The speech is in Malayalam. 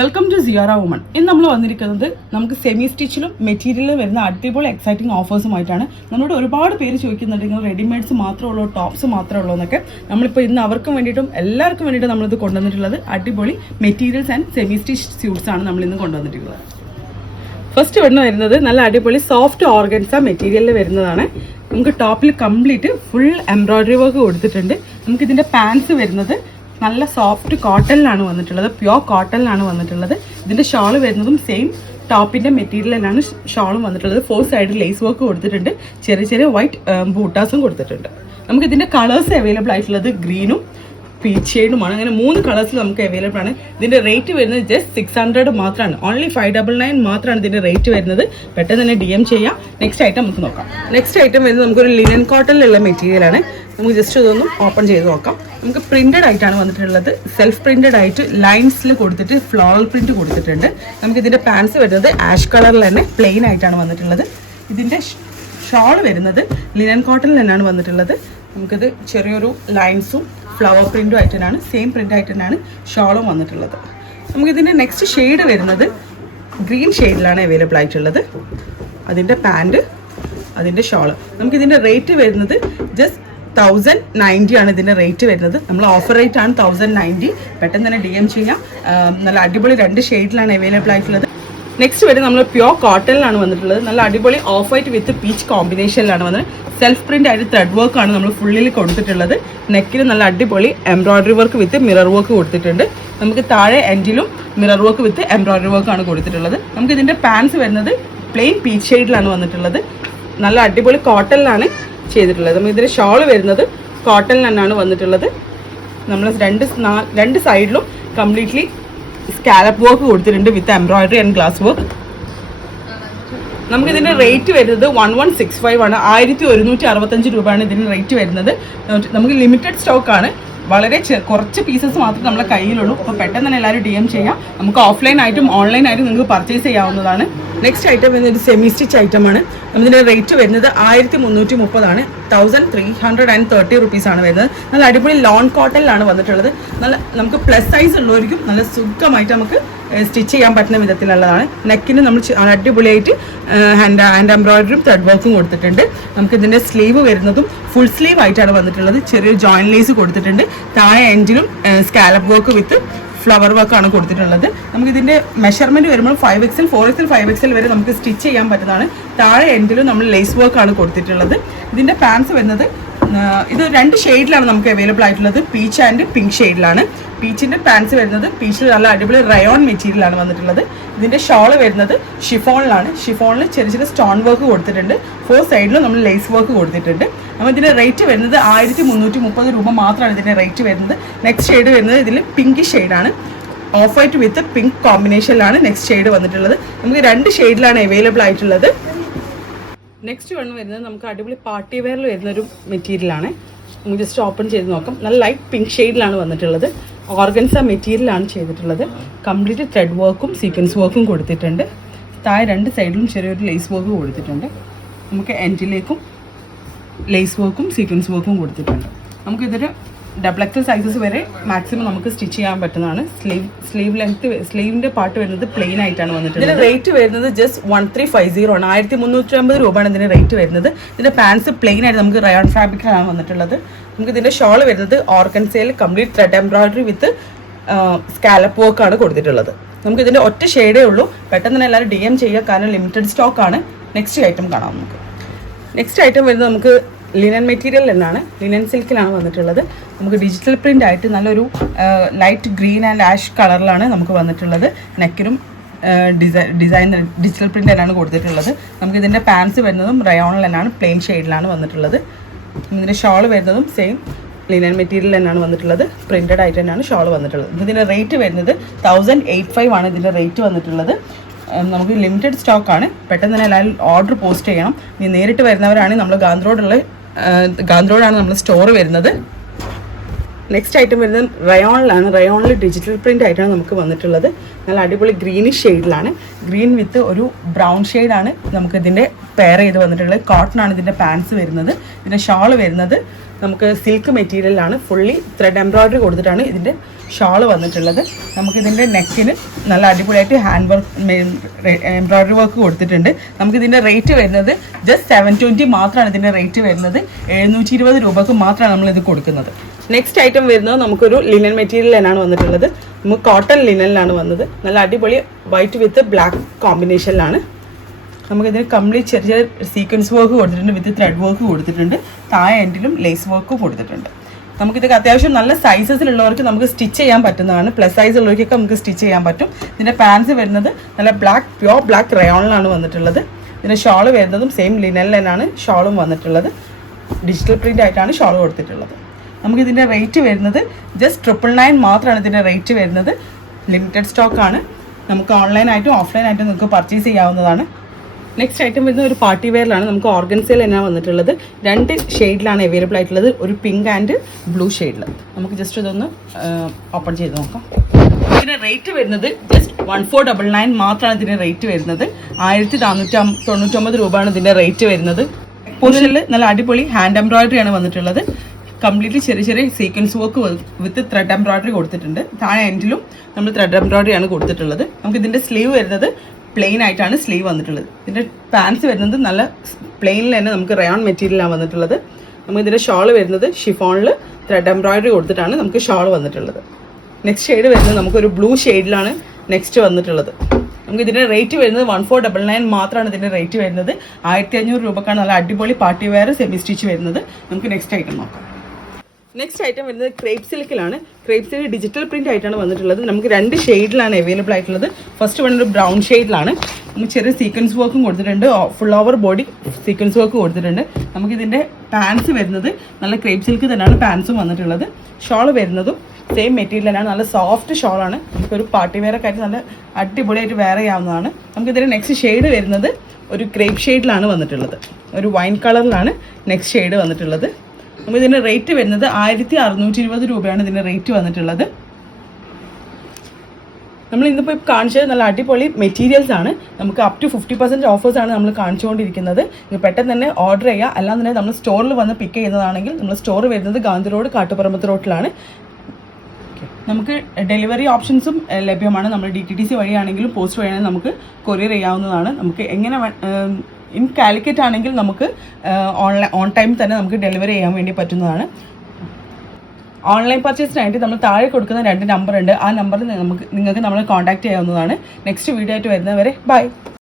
Welcome to സിയാറ woman. ഇന്ന് നമ്മൾ വന്നിരിക്കുന്നത് നമുക്ക് സെമി സ്റ്റിച്ചിലും മെറ്റീരിയലിലും വരുന്ന അടിപൊളി എക്സൈറ്റിംഗ് ഓഫേഴ്സുമായിട്ടാണ്. നമ്മളോട് ഒരുപാട് പേര് ചോദിക്കുന്നുണ്ട് നിങ്ങൾ റെഡിമെയ്ഡ്സ് മാത്രമേ ഉള്ളൂ, ടോപ്സ് മാത്രമേ ഉള്ളൂ എന്നൊക്കെ. നമ്മളിപ്പോൾ ഇന്ന് അവർക്കും വേണ്ടിയിട്ടും എല്ലാവർക്കും വേണ്ടിയിട്ടും നമ്മളിത് കൊണ്ടുവന്നിട്ടുള്ളത് അടിപൊളി materials and semi stitch suits ആണ് നമ്മൾ ഇന്ന് കൊണ്ടുവന്നിട്ടുള്ളത്. ഫസ്റ്റ് വരുന്നത് നല്ല അടിപൊളി സോഫ്റ്റ് ഓർഗൻസ മെറ്റീരിയലിൽ വരുന്നതാണ്. നമുക്ക് ടോപ്പിൽ കംപ്ലീറ്റ് ഫുൾ എംബ്രോയിഡറി വർക്ക് കൊടുത്തിട്ടുണ്ട്. നമുക്കിതിൻ്റെ പാൻസ് വരുന്നത് നല്ല സോഫ്റ്റ് കോട്ടണിലാണ് വന്നിട്ടുള്ളത്, പ്യുവർ കോട്ടണിലാണ് വന്നിട്ടുള്ളത്. ഇതിൻ്റെ ഷാൾ വരുന്നതും സെയിം ടോപ്പിൻ്റെ മെറ്റീരിയലിലാണ് ഷാളും വന്നിട്ടുള്ളത്. 4 സൈഡിൽ ലേസ് വർക്ക് കൊടുത്തിട്ടുണ്ട്, ചെറിയ ചെറിയ വൈറ്റ് ബൂട്ടാസും കൊടുത്തിട്ടുണ്ട്. നമുക്കിതിൻ്റെ കളേഴ്സ് അവൈലബിൾ ആയിട്ടുള്ളത് ഗ്രീനും പീച്ച് ഷെയ്ഡുമാണ്. അങ്ങനെ 3 കളേഴ്സിൽ നമുക്ക് അവൈലബിൾ ആണ്. ഇതിൻ്റെ റേറ്റ് വരുന്നത് ജസ്റ്റ് 600 മാത്രമാണ്. ഓൺലി 599 മാത്രമാണ് ഇതിൻ്റെ റേറ്റ് വരുന്നത്. പെട്ടെന്ന് തന്നെ DM ചെയ്യാം. നെക്സ്റ്റ് ഐറ്റം നമുക്ക് നോക്കാം. നെക്സ്റ്റ് ഐറ്റം വരുന്നത് നമുക്കൊരു ലിനൻ കോട്ടണിലുള്ള മെറ്റീരിയലാണ്. നമുക്ക് ജസ്റ്റ് ഇതൊന്നും ഓപ്പൺ ചെയ്ത് നോക്കാം. നമുക്ക് പ്രിന്റഡ് ആയിട്ടാണ് വന്നിട്ടുള്ളത്. സെൽഫ് പ്രിന്റഡ് ആയിട്ട് ലൈൻസിൽ കൊടുത്തിട്ട് ഫ്ലോറൽ പ്രിന്റ് കൊടുത്തിട്ടുണ്ട്. നമുക്ക് ഇതിൻ്റെ പാൻസ് വരുന്നത് ആഷ് കളറിൽ തന്നെ പ്ലെയിൻ ആയിട്ടാണ് വന്നിട്ടുള്ളത്. ഇതിൻ്റെ ഷാൾ വരുന്നത് ലിനൻ കോട്ടണിൽ തന്നെയാണ് വന്നിട്ടുള്ളത്. നമുക്കിത് ചെറിയൊരു ലൈൻസും ഫ്ലവർ പ്രിന്റും ആയിട്ട് തന്നെയാണ്, സെയിം പ്രിന്റ് ആയിട്ട് തന്നെയാണ് ഷാളും വന്നിട്ടുള്ളത്. നമുക്കിതിൻ്റെ നെക്സ്റ്റ് ഷെയ്ഡ് വരുന്നത് ഗ്രീൻ ഷെയ്ഡിലാണ് അവൈലബിൾ ആയിട്ടുള്ളത്. അതിൻ്റെ പാൻറ്, അതിൻ്റെ ഷാള്. നമുക്കിതിൻ്റെ റേറ്റ് വരുന്നത് ജസ്റ്റ് 1090 ആണ് ഇതിൻ്റെ റേറ്റ് വരുന്നത്. നമ്മൾ ഓഫർ റേറ്റ് ആണ് 1090. പെട്ടെന്ന് തന്നെ DM ചെയ്യാം. നല്ല അടിപൊളി 2 ഷെയ്ഡിലാണ് അവൈലബിൾ ആയിട്ടുള്ളത്. നെക്സ്റ്റ് വരെ നമ്മൾ പ്യുവർ കോട്ടണിലാണ് വന്നിട്ടുള്ളത്. നല്ല അടിപൊളി ഓഫ് വൈറ്റ് വിത്ത് പീച്ച് കോമ്പിനേഷനിലാണ് വന്നത്. സെൽഫ് പ്രിന്റ് ആയിട്ട് ത്രെഡ് വർക്ക് ആണ് നമ്മൾ ഫുള്ളിൽ കൊടുത്തിട്ടുള്ളത്. നെക്കിൽ നല്ല അടിപൊളി embroidery work with mirror work കൊടുത്തിട്ടുണ്ട്. നമുക്ക് താഴെ എൻഡിലും mirror work with embroidery work ആണ് കൊടുത്തിട്ടുള്ളത്. നമുക്ക് ഇതിൻ്റെ പാൻസ് വരുന്നത് പ്ലെയിൻ പീച്ച് ഷെയ്ഡിലാണ് വന്നിട്ടുള്ളത്. നല്ല അടിപൊളി കോട്ടണിലാണ് ചെയ്തിട്ടുള്ളത്. നമുക്ക് ഇതിൻ്റെ ഷാൾ വരുന്നത് കോട്ടണിൽ തന്നെയാണ് വന്നിട്ടുള്ളത്. നമ്മൾ രണ്ട് സൈഡിലും കംപ്ലീറ്റ്ലി സ്കാലപ്പ് വർക്ക് കൊടുത്തിട്ടുണ്ട് വിത്ത് എംബ്രോയിഡറി ആൻഡ് ഗ്ലാസ് വർക്ക്. നമുക്കിതിൻ്റെ റേറ്റ് വരുന്നത് 1165 ആണ്. 1165 രൂപയാണ് ഇതിന് റേറ്റ് വരുന്നത്. നമുക്ക് ലിമിറ്റഡ് സ്റ്റോക്കാണ്. വളരെ കുറച്ച് പീസസ് മാത്രമേ നമ്മളെ കയ്യിലുള്ളൂ. അപ്പോൾ പെട്ടെന്ന് തന്നെ എല്ലാവരും DM ചെയ്യാം. നമുക്ക് ഓഫ്ലൈൻ ആയിട്ടും ഓൺലൈൻ ആയിട്ടും നിങ്ങൾക്ക് പർച്ചേസ് ചെയ്യാവുന്നതാണ്. നെക്സ്റ്റ് ഐറ്റം വരുന്നത് സെമി സ്റ്റിച്ച് ഐറ്റമാണ്. ഇതിൻ്റെ റേറ്റ് വരുന്നത് 1330 ആണ്. 1330 റുപ്പീസാണ് വരുന്നത്. നല്ല അടിപൊളി ലോൺ കോട്ടണിലാണ് വന്നിട്ടുള്ളത്. നല്ല നമുക്ക് പ്ലസ് സൈസ് ഉള്ളവർക്കും നല്ല സുഖമായിട്ട് നമുക്ക് സ്റ്റിച്ച് ചെയ്യാൻ പറ്റുന്ന വിധത്തിലുള്ളതാണ്. നെക്കിന് നമ്മൾ അടിപൊളിയായിട്ട് ഹാൻഡ് എംബ്രോയിഡറിയും ത്രെഡ് വർക്കും കൊടുത്തിട്ടുണ്ട്. നമുക്ക് ഇതിൻ്റെ സ്ലീവ് വരുന്നതും ഫുൾ സ്ലീവ് ആയിട്ടാണ് വന്നിട്ടുള്ളത്. ചെറിയ ജോയിന്റ് ലേസ് കൊടുത്തിട്ടുണ്ട്. താഴെ എൻഡിലും സ്കാലപ്പ് വർക്ക് വിത്ത് ഫ്ലവർ വർക്കാണ് കൊടുത്തിട്ടുള്ളത്. നമുക്കിതിൻ്റെ മെഷർമെൻറ്റ് വരുമ്പോൾ 5XL 4XL 5XL വരെ നമുക്ക് സ്റ്റിച്ച് ചെയ്യാൻ പറ്റുന്നതാണ്. താഴെ എൻഡിലും നമ്മൾ ലേസ് വർക്കാണ് കൊടുത്തിട്ടുള്ളത്. ഇതിൻ്റെ പാൻസ് വരുന്നത് ഇത് 2 ഷെയ്ഡിലാണ് നമുക്ക് അവൈലബിൾ ആയിട്ടുള്ളത്. പീച്ച് ആൻഡ് പിങ്ക് ഷെയ്ഡിലാണ്. പീച്ചിൻ്റെ പാൻസ് വരുന്നത് പീച്ചിൽ നല്ല അടിപൊളി റയോൺ മെറ്റീരിയലാണ് വന്നിട്ടുള്ളത്. ഇതിൻ്റെ ഷാൾ വരുന്നത് ഷിഫോണിലാണ്. ഷിഫോണിൽ ചെറിയ ചെറിയ സ്റ്റോൺ വർക്ക് കൊടുത്തിട്ടുണ്ട്. 4 സൈഡിലും നമ്മൾ ലേസ് വർക്ക് കൊടുത്തിട്ടുണ്ട്. അപ്പോൾ ഇതിൻ്റെ റേറ്റ് വരുന്നത് 1330 രൂപ മാത്രമാണ് ഇതിൻ്റെ റേറ്റ് വരുന്നത്. നെക്സ്റ്റ് ഷെയ്ഡ് വരുന്നത് ഇതിൽ പിങ്ക് ഷെയ്ഡാണ്. ഓഫ് വൈറ്റ് വിത്ത് പിങ്ക് കോമ്പിനേഷനിലാണ് നെക്സ്റ്റ് ഷെയ്ഡ് വന്നിട്ടുള്ളത്. നമുക്ക് 2 ഷെയ്ഡിലാണ് അവൈലബിൾ ആയിട്ടുള്ളത്. നെക്സ്റ്റ് വരുന്നത് നമുക്ക് അടിപൊളി പാർട്ടി വെയറിൽ വരുന്നൊരു മെറ്റീരിയലാണ്. നമുക്ക് ജസ്റ്റ് ഓപ്പൺ ചെയ്ത് നോക്കാം. നല്ല ലൈറ്റ് പിങ്ക് ഷെയ്ഡിലാണ് വന്നിട്ടുള്ളത്. ഓർഗൻസ മെറ്റീരിയലാണ് ചെയ്തിട്ടുള്ളത്. കംപ്ലീറ്റ് ത്രെഡ് വർക്കും സീക്വൻസ് വർക്കും കൊടുത്തിട്ടുണ്ട്. താഴെ 2 സൈഡിലും ചെറിയൊരു ലേസ് വർക്ക് കൊടുത്തിട്ടുണ്ട്. നമുക്ക് എൻഡിലേക്കും ലേസ് വർക്കും സീക്വൻസ് വർക്കും കൊടുത്തിട്ടുണ്ട്. നമുക്കിതൊരു XXL സൈസസ് വരെ മാക്സിമം നമുക്ക് സ്റ്റിച്ച് ചെയ്യാൻ പറ്റുന്നതാണ്. സ്ലീവ് ലെങ്ത്, സ്ലീവിൻ്റെ പാർട്ട് വരുന്നത് പ്ലെയിൻ ആയിട്ടാണ് വന്നിട്ടുള്ളത്. ഇതിൻ്റെ റേറ്റ് വരുന്നത് ജസ്റ്റ് 1350 ആണ്. 1350 രൂപയാണ് ഇതിൻ്റെ റേറ്റ് വരുന്നത്. ഇതിൻ്റെ പാൻസ് പ്ലെയിൻ ആയിട്ട് നമുക്ക് റയോൺ ഫാബ്രിക്കിലാണ് വന്നിട്ടുള്ളത്. നമുക്ക് ഇതിൻ്റെ ഷോൾ വരുന്നത് ഓർഗൻസയിൽ complete thread embroidery with scallop വർക്കാണ് കൊടുത്തിട്ടുള്ളത്. നമുക്ക് ഇതിൻ്റെ ഒറ്റ ഷെയ്ഡേ ഉള്ളൂ. പെട്ടെന്ന് തന്നെ എല്ലാവരും DM ചെയ്യുക, കാരണം ലിമിറ്റഡ് സ്റ്റോക്കാണ്. നെക്സ്റ്റ് ഐറ്റം കാണാം നമുക്ക്. നെക്സ്റ്റ് ഐറ്റം വരുന്നത് നമുക്ക് ലിനൻ മെറ്റീരിയൽ എന്നാണ്. ലിനൻ സിൽക്കിലാണ് വന്നിട്ടുള്ളത്. നമുക്ക് ഡിജിറ്റൽ പ്രിൻ്റ് ആയിട്ട് നല്ലൊരു ലൈറ്റ് ഗ്രീൻ ആൻഡ് ആഷ് കളറിലാണ് നമുക്ക് വന്നിട്ടുള്ളത്. നെക്കിനും ഡിസൈൻ ഡിജിറ്റൽ പ്രിൻ്റ് തന്നെയാണ് കൊടുത്തിട്ടുള്ളത്. നമുക്കിതിൻ്റെ പാൻസ് വരുന്നതും റയോണിൽ തന്നെയാണ്, പ്ലെയിൻ ഷെയ്ഡിലാണ് വന്നിട്ടുള്ളത്. ഇതിൻ്റെ ഷാൾ വരുന്നതും സെയിം ലിനൻ മെറ്റീരിയൽ തന്നെയാണ് വന്നിട്ടുള്ളത്. പ്രിൻ്റഡ് ആയിട്ട് തന്നെയാണ് ഷാൾ വന്നിട്ടുള്ളത്. ഇതിൻ്റെ റേറ്റ് വരുന്നത് 1085 ആണ് ഇതിൻ്റെ റേറ്റ് വന്നിട്ടുള്ളത്. നമുക്ക് ലിമിറ്റഡ് സ്റ്റോക്കാണ്. പെട്ടെന്ന് തന്നെ എല്ലാവരും ഓർഡർ പോസ്റ്റ് ചെയ്യണം. ഇനി നേരിട്ട് വരുന്നവരാണെങ്കിൽ നമ്മൾ ഗാന്ധ്രോഡാണ് നമ്മൾ സ്റ്റോർ വരുന്നത്. നെക്സ്റ്റ് ഐറ്റം വരുന്നത് റയോണിലാണ്. റയോണിൽ ഡിജിറ്റൽ പ്രിൻ്റ് ആയിട്ടാണ് നമുക്ക് വന്നിട്ടുള്ളത്. നല്ല അടിപൊളി ഗ്രീനിഷ് ഷെയ്ഡിലാണ്. ഗ്രീൻ വിത്ത് ഒരു ബ്രൗൺ ഷെയ്ഡാണ് നമുക്ക് ഇതിൻ്റെ പെയർ ചെയ്ത് വന്നിട്ടുള്ളത്. കോട്ടൺ ആണ് ഇതിൻ്റെ പാൻസ് വരുന്നത്. ഇതിൻ്റെ ഷാൾ വരുന്നത് നമുക്ക് സിൽക്ക് മെറ്റീരിയലാണ്. ഫുള്ളി ത്രെഡ് എംബ്രോയിഡറി കൊടുത്തിട്ടാണ് ഇതിൻ്റെ ഷാൾ വന്നിട്ടുള്ളത്. നമുക്കിതിൻ്റെ നെക്കിന് നല്ല അടിപൊളിയായിട്ട് ഹാൻഡ് വർക്ക് എംബ്രോയ്ഡറി വർക്ക് കൊടുത്തിട്ടുണ്ട്. നമുക്കിതിൻ്റെ റേറ്റ് വരുന്നത് ജസ്റ്റ് 720 മാത്രമാണ് ഇതിൻ്റെ റേറ്റ് വരുന്നത്. 720 രൂപക്ക് മാത്രമാണ് നമ്മളിത് കൊടുക്കുന്നത്. നെക്സ്റ്റ് ഐറ്റം വരുന്നത് നമുക്കൊരു ലിനൻ മെറ്റീരിയലാണ് വന്നിട്ടുള്ളത്. നമുക്ക് കോട്ടൺ ലിനനിലാണ് വന്നത്. നല്ല അടിപൊളി വൈറ്റ് വിത്ത് ബ്ലാക്ക് കോമ്പിനേഷനിലാണ്. നമുക്കിതിന് കംപ്ലീറ്റ് ചെറിയ സീക്വൻസ് വർക്ക് കൊടുത്തിട്ടുണ്ട്, വിത്ത് ത്രെഡ് വർക്ക് കൊടുത്തിട്ടുണ്ട്. താഴെ എൻഡിലും ലേസ് വർക്ക് കൊടുത്തിട്ടുണ്ട്. നമുക്കിതൊക്കെ അത്യാവശ്യം നല്ല സൈസസിലുള്ളവർക്ക് നമുക്ക് സ്റ്റിച്ച് ചെയ്യാൻ പറ്റുന്നതാണ്. പ്ലസ് സൈസ് ഉള്ളവർക്കൊക്കെ നമുക്ക് സ്റ്റിച്ച് ചെയ്യാൻ പറ്റും. ഇതിൻ്റെ പാൻസ് വരുന്നത് നല്ല പ്യോർ ബ്ലാക്ക് റയോണിലാണ് വന്നിട്ടുള്ളത്. ഇതിൻ്റെ ഷാൾ വരുന്നതും സെയിം ലിനനിലാണ് ഷാളും വന്നിട്ടുള്ളത്. ഡിജിറ്റൽ പ്രിൻ്റ് ആയിട്ടാണ് ഷാൾ കൊടുത്തിട്ടുള്ളത്. നമുക്കിതിൻ്റെ റേറ്റ് വരുന്നത് ജസ്റ്റ് 999 മാത്രമാണ് ഇതിൻ്റെ റേറ്റ് വരുന്നത്. ലിമിറ്റഡ് സ്റ്റോക്കാണ്. നമുക്ക് ഓൺലൈനായിട്ടും ഓഫ്ലൈനായിട്ടും നമുക്ക് പർച്ചേസ് ചെയ്യാവുന്നതാണ്. നെക്സ്റ്റ് ഐറ്റം വരുന്നത് ഒരു പാർട്ടി വെയറിലാണ്. നമുക്ക് ഓർഗൻസയിൽ എന്നാണ് വന്നിട്ടുള്ളത്. 2 ഷെയ്ഡിലാണ് അവൈലബിൾ ആയിട്ടുള്ളത്. ഒരു പിങ്ക് ആൻഡ് ബ്ലൂ ഷെയ്ഡിൽ. നമുക്ക് ജസ്റ്റ് ഇതൊന്ന് ഓപ്പൺ ചെയ്ത് നോക്കാം. ഇതിൻ്റെ റേറ്റ് വരുന്നത് ജസ്റ്റ് 1499 മാത്രമാണ് ഇതിൻ്റെ റേറ്റ് വരുന്നത്. 1499 രൂപയാണ് ഇതിൻ്റെ റേറ്റ് വരുന്നത്. പോർഷനിൽ നല്ല അടിപൊളി ഹാൻഡ് എംബ്രോയ്ഡറിയാണ് വന്നിട്ടുള്ളത്. കംപ്ലീറ്റ്ലി ചെറിയ ചെറിയ sequence work with thread embroidery കൊടുത്തിട്ടുണ്ട്. താഴെ എൻഡിലും നമ്മൾ ത്രെഡ് എംബ്രോയ്ഡറിയാണ് കൊടുത്തിട്ടുള്ളത്. നമുക്ക് ഇതിൻ്റെ സ്ലീവ് വരുന്നത് പ്ലെയിൻ ആയിട്ടാണ് സ്ലീവ് വന്നിട്ടുള്ളത്. ഇതിൻ്റെ പാൻസ് വരുന്നത് നല്ല പ്ലെയിനിൽ തന്നെ നമുക്ക് റയോൺ മെറ്റീരിയലാണ് വന്നിട്ടുള്ളത്. നമുക്ക് ഇതിൻ്റെ ഷാൾ വരുന്നത് ഷിഫോണിൽ ത്രെഡ് എംബ്രോയ്ഡറി കൊടുത്തിട്ടാണ് നമുക്ക് ഷാൾ വന്നിട്ടുള്ളത്. നെക്സ്റ്റ് ഷെയ്ഡ് വരുന്നത് നമുക്കൊരു ബ്ലൂ ഷെയ്ഡിലാണ് നെക്സ്റ്റ് വന്നിട്ടുള്ളത്. നമുക്ക് ഇതിൻ്റെ റേറ്റ് വരുന്നത് 1499 മാത്രമാണ് ഇതിൻ്റെ റേറ്റ് വരുന്നത്. 1500 രൂപക്കാണ് നല്ല അടിപൊളി പാർട്ടി വെയർ സെമി സ്റ്റിച്ച് വരുന്നത്. നമുക്ക് നെക്സ്റ്റ് ഐറ്റം നോക്കാം. നെക്സ്റ്റ് ഐറ്റം വരുന്നത് ക്രേപ്പ് സിൽക്കിലാണ്. ക്രേപ്പ് സിൽക്ക് ഡിജിറ്റൽ പ്രിൻ്റ് ആയിട്ടാണ് വന്നിട്ടുള്ളത്. നമുക്ക് 2 ഷെയ്ഡിലാണ് അവൈലബിൾ ആയിട്ടുള്ളത്. ഫസ്റ്റ് വൺ ഒരു ബ്രൗൺ ഷെയ്ഡിലാണ്. നമുക്ക് ചെറിയ സീക്വൻസ് വർക്കും കൊടുത്തിട്ടുണ്ട്. Full over body sequence work കൊടുത്തിട്ടുണ്ട്. നമുക്കിതിൻ്റെ പാൻസ് വരുന്നത് നല്ല ക്രേപ്പ് സിൽക്ക് തന്നെയാണ് പാൻസും വന്നിട്ടുള്ളത്. ഷോൾ വരുന്നതും സെയിം മെറ്റീരിയൽ തന്നെയാണ്. നല്ല സോഫ്റ്റ് ഷോളാണ്. നമുക്കൊരു പാർട്ടി വെയറൊക്കെ ആയിട്ട് നല്ല അടിപൊളിയായിട്ട് വെയർ ചെയ്യാവുന്നതാണ്. നമുക്കിതിൻ്റെ നെക്സ്റ്റ് ഷെയ്ഡ് വരുന്നത് ഒരു ക്രേപ്പ് ഷെയ്ഡിലാണ് വന്നിട്ടുള്ളത്. ഒരു വൈൻ കളറിലാണ് നെക്സ്റ്റ് ഷെയ്ഡ് വന്നിട്ടുള്ളത്. നമുക്ക് ഇതിൻ്റെ റേറ്റ് വരുന്നത് 1620 രൂപയാണ് ഇതിൻ്റെ റേറ്റ് വന്നിട്ടുള്ളത്. നമ്മൾ ഇന്നിപ്പോൾ കാണിച്ചത് നല്ല അടിപൊളി മെറ്റീരിയൽസ് ആണ്. നമുക്ക് അപ് ടു 50% ഓഫേഴ്സാണ് നമ്മൾ കാണിച്ചുകൊണ്ടിരിക്കുന്നത്. ഇത് പെട്ടെന്ന് തന്നെ ഓർഡർ ചെയ്യുക. അല്ലാതെ തന്നെ നമ്മൾ സ്റ്റോറിൽ വന്ന് പിക്ക് ചെയ്യുന്നതാണെങ്കിൽ നമ്മൾ സ്റ്റോർ വരുന്നത് ഗാന്ധി റോഡ് കാട്ടുപറമ്പത്ത് റോഡിലാണ്. നമുക്ക് ഡെലിവറി ഓപ്ഷൻസും ലഭ്യമാണ്. നമ്മൾ DTDC വഴിയാണെങ്കിലും പോസ്റ്റ് വഴിയാണെങ്കിലും നമുക്ക് കൊറിയർ ചെയ്യാവുന്നതാണ്. നമുക്ക് എങ്ങനെ ഇൻ കാലിക്കറ്റ് ആണെങ്കിൽ നമുക്ക് ഓൺ ടൈം തന്നെ നമുക്ക് ഡെലിവറി ചെയ്യാൻ വേണ്ടി പറ്റുന്നതാണ്. ഓൺലൈൻ പർച്ചേസിനായിട്ട് നമ്മൾ താഴെ കൊടുക്കുന്ന 2 നമ്പറുണ്ട്. ആ നമ്പറിൽ നിങ്ങൾക്ക് നമ്മളെ കോൺടാക്റ്റ് ചെയ്യാവുന്നതാണ്. നെക്സ്റ്റ് വീഡിയോ ആയിട്ട് വരുന്നവരെ ബൈ.